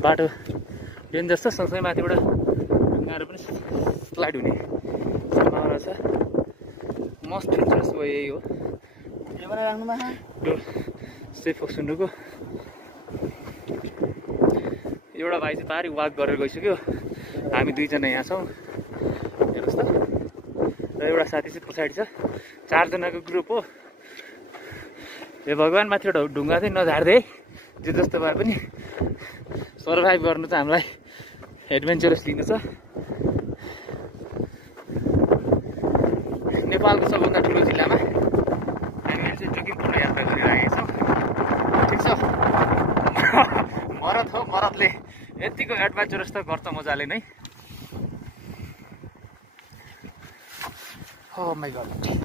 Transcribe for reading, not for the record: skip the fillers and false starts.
बाटो डेन्जर छ, सँगसँगै माथिबाट ढुङ्गाहरू पनि स्लाइड हुने सम्भावना छ। मस्ट डेन्जरस वे यही हो डोर सेफ हो सुन्नुको। एउटा भाइ चाहिँ पारि वाक गरेर गइसक्यो, हामी दुईजना यहाँ छौँ हेर्नुहोस् त। र एउटा साथी चाहिँ पछाडि छ, 4 जनाको ग्रुप हो। हे भगवान्, माथिबाट ढुङ्गा चाहिँ नझार्दै है, जे जस्तो भए पनि सर्भाइभ गर्नु चाहिँ हामीलाई एडभेन्चरस लिनु छ। नेपालको सबभन्दा ठुलो जिल्लामा हामीले चाहिँ जोखिमपूर्ण यात्रा गरिरहेका छौँ। ठिक छ, मरत हो, मरतले यतिको एडभेन्चरस त गर्छ मजाले नै। Oh my god.